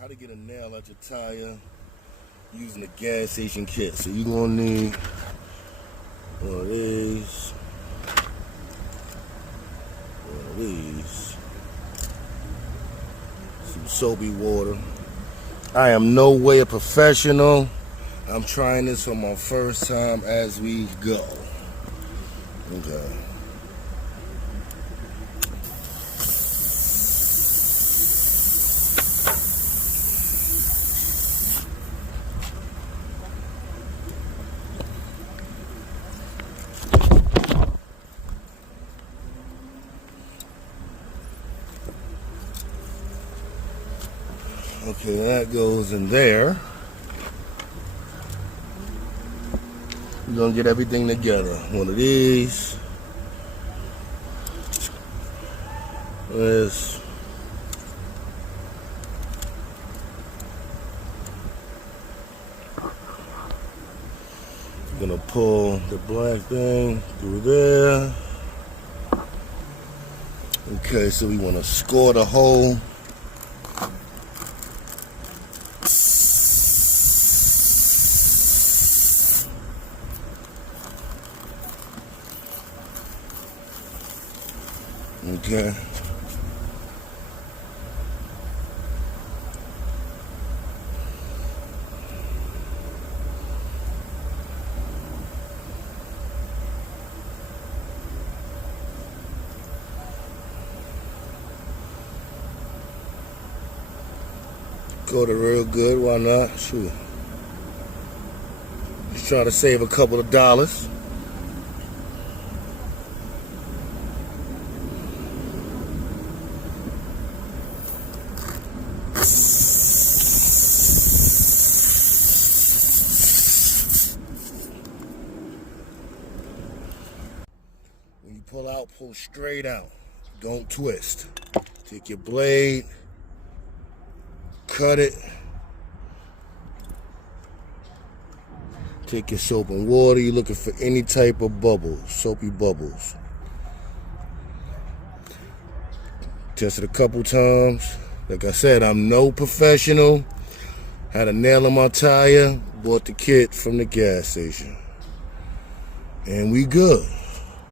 How to get a nail out your tire using the gas station kit. So you're gonna need one of these, some soapy water. I am no way a professional. I'm trying this for my first time as we go. Okay. Okay, that goes in there. We're gonna get everything together. One of these. This. Gonna pull the black thing through there. Okay, so we want to score the hole. Okay. Go to real good, why not? Sure. Just trying to save a couple of dollars. When you pull out, pull straight out. Don't twist. Take your blade, cut it. Take your soap and water. You're looking for any type of bubbles, soapy bubbles. Test it a couple times. Like I said, I'm no professional. Had a nail in my tire. Bought the kit from the gas station. And we good.